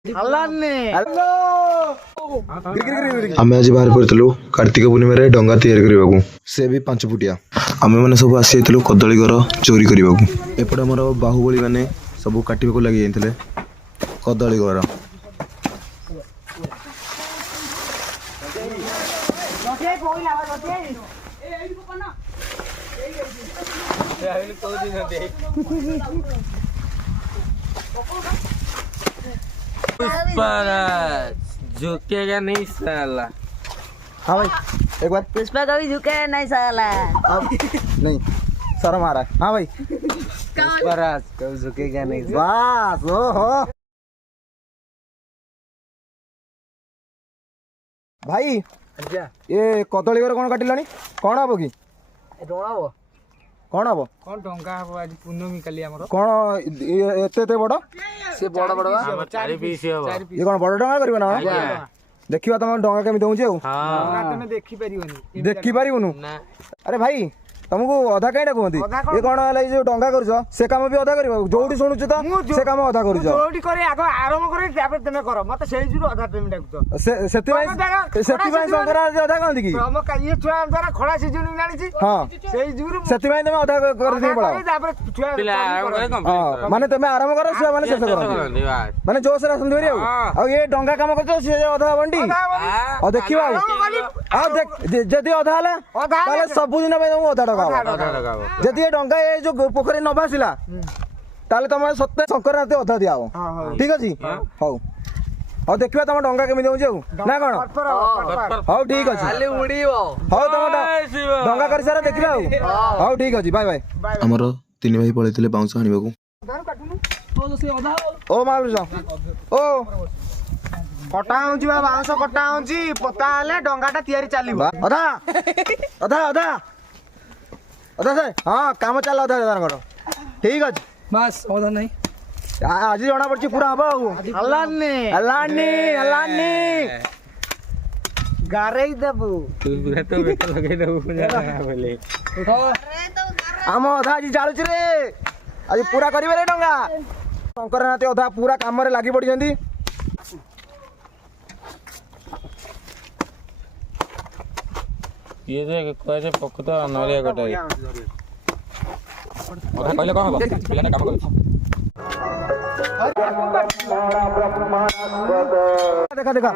आमे आज बाहर पड़ू कार्तिक पूर्णिम डंगा तैयारी करने से भी 5 फुटिया आमे मैंने सब आसी कदली घर चोरी करने एपटे आमर बाहुबली मैंने सब काटा लगी जाते कदली घर झुकेगा नहीं साला। हाँ भाई एक बार पुष्पा कभी झुके नहीं साला। अब नहीं शर्म आ रहा है। हाँ भाई पुष्पराज कभी झुकेगा नहीं साला। बस ओहो भाई ये कदली घर कौन काटिलानी कौन हम कि कौन हम कौन टंका हम आज पूर्णमी काली हमर कौन एते बड़ से बड़ बड़ चारि पीस हो ये कौन बड़ डंगा करबे ना देखिबा तुम डंगा केमि दउछे हां तने देखि परिबनी देखि परिबनु ना अरे भाई तुमको अधा कहीं डाकती ये कौन है जो डंगा कर से काम भी अधा कर जोटी शुणुच तो से काम अधा कर जोटी करे आगो आरंभ करे तापर तमे करो मते सेई जुरो अधा टाइम डाकुतो शंकराचार्य अधा कहती कि हम ये छुआ द्वारा खड़ा सीजन नाणी छी हां सेई जुरो सेतिबाई तमे अधा कर दे पड़ा तापर छुआ पिला आरंभ करे हां माने तमे आरंभ करो से माने शेष करो माने जोश रे आसन धरि आ ये डंगा काम करतो से अधा बंडी आ देखिबा आ देख जदी अधा हला ताले सब दिन में अधा जदि ये डंगा ये जो पोखरी न भासिला ताले तुम सत्य संक्रांति अधा दिया ठीक अच्छे हौ हौ देखिए तुम डंगा केमी दउछ ना कौन हौ ठीक अच्छे हौ तुम डंगा कर सारा देखिए हौ ठीक अच्छे बाय बाय आमर 3 भाई पळैथिले बाउंस आनिबाकू ओ मारुज ओ कटा होची बा बांस कटा होची पता हले डंगाटा तयारी चालिबो अधा अधा अधा अधा से हाँ काम चल अधा घर ठीक अच्छे बस ओदा नहीं आज जना पड़ी पूरा हम हलानी हलानी हलानी गारे देबू तू पूरा तो बेटा लगे देबू बोले आम अधा आज जालुच रे आज पूरा करिवे रे डंगा शंकरनाथ अधा पूरा काम रे लागी पड़ी जंदी ये देख कैसे पकतो नलिया कटाई ओदा कहले कह पिला काम कर देखा देखा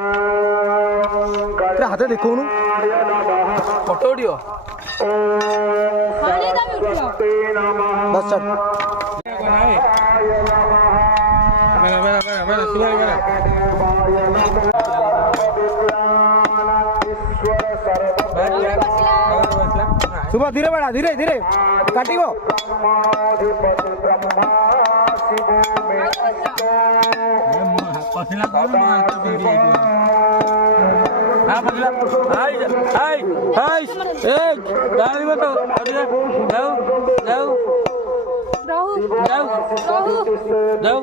तेरे हाथे देखो नु फोटो ऑडियो बस चल मेरा सुबह मेरा सुबह धीरे बढ़ा धीरे धीरे काटिबो पसीना कौन मारता वीडियो हां पसीना हाय हाय हाय ए गाड़ी में तो जाओ जाओ जाओ जाओ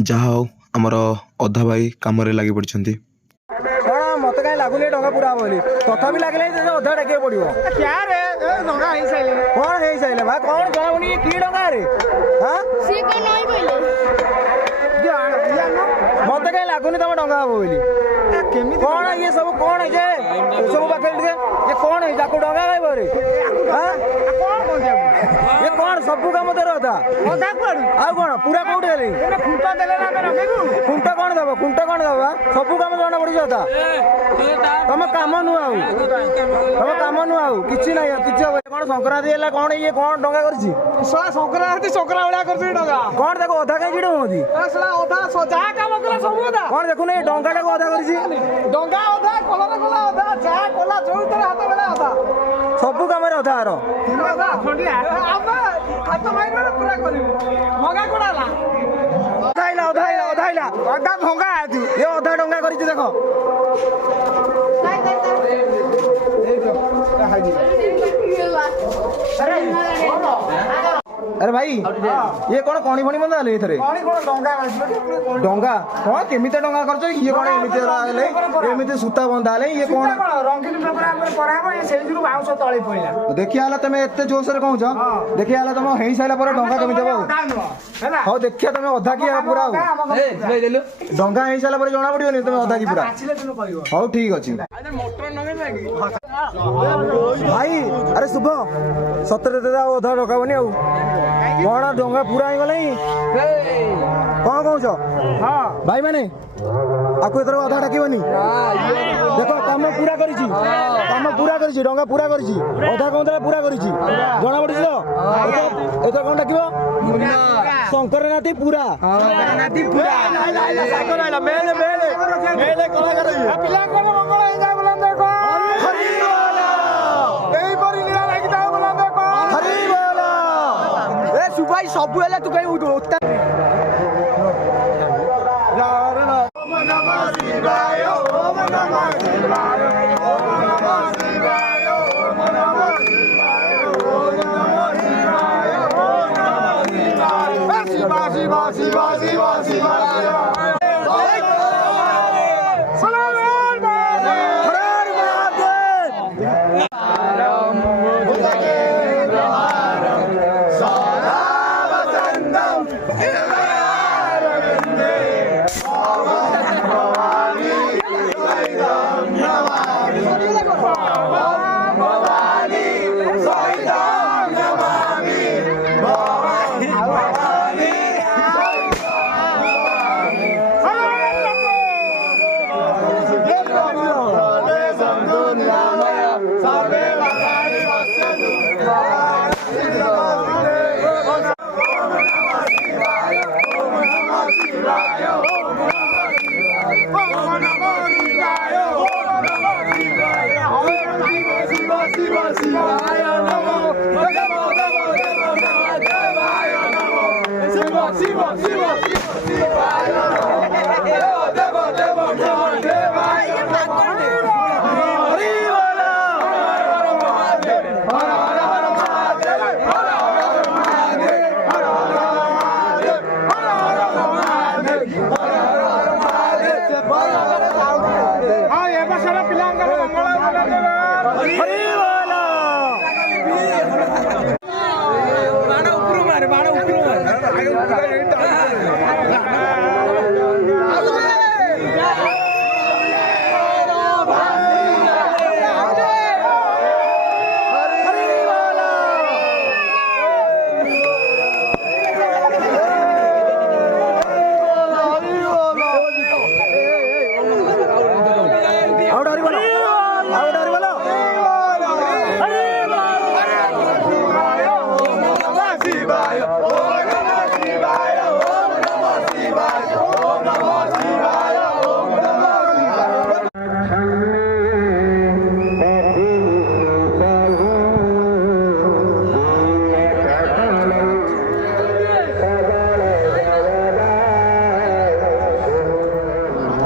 जहा आमर अधा भाई काम लगी पड़छंती मत कहीं लगुनि डंगा पूरा हम बोली तथापि लगे अधा डाक पड़ो क्या रे डंगा ही साइले कौन है साइले भाई कौन जनाबनी कि डंगा रे हाँ मत कहीं लगुनि तुम डंगा हम बोली कौन ये सब कौन है सब पाखे ये कौन है जाको डंगा खाइब रे ये कौन सब काम तेरे अधा अधा करू आ कौन पूरा कौट गली खुंटा देले ना रखेबू खुंटा कौन दब सब काम जना पड़ी अधा तुम काम नुह तुम काम नुह कि ना कि कौन संक्रांति है कौन ये कौन डंगा कर संक्रांति चक्रा भलिया कर डंगा कौन देखो अधा कहीं भिड़ होती अधा सजा काम कला सब अधा कौन देखो नहीं डंगा टाक अधा कर डंगा अधा कलर कला अधा जा कला जो तेरे हाथ में अधा सब काम अधा आर हाथ मार पूरा करी मगा कोडाला अधाइला अधाइला अधाइला अधा भंगा आजू ये अधा डंगा कर देखो अरे भाई ये कौन कणी फणी बंदा ले एथरे डंगा कौन केमिते डंगा करछ ये कौन एमिते ले एमिते सूता बंदा ले ये कौन रंगीन पेपर आपर कराबो ये सेइ जुरु बाउंस तळे पइला देखिया हला तमे एते जोश रे कहूछ देखिया हला तमे हेई साइला पर डंगा केमिते बा हैला हो देखिया तमे अधा की पूरा डंगा हेई साइला पर जणा पडियो नि तमे अधा की पूरा आछिले तुम कहियो हो ठीक अछि भाई अरे शुभ सतरे दे अधा डंगा बनी आउ कौन डंगा पूरा हो गलाई कौन कहूछ हां भाई माने आकु एथर अधा डाकिबनी देखो काम पूरा करिछि डंगा पूरा करिछि अधा कोन पूरा करिछि जणा पडिछि तो एथर कोन डाकिबो शंकर नाती पूरा मेले कलाकार पिलांकर मंगल हे जाय बोलन देखो हरि बोला एई परि निरा लागि जाय बोलन देखो हरि बोला ए सुभाई सब हेले तू कहीं उठता हां ए बसरा पिलांकर मंगल बोलन देखो हरि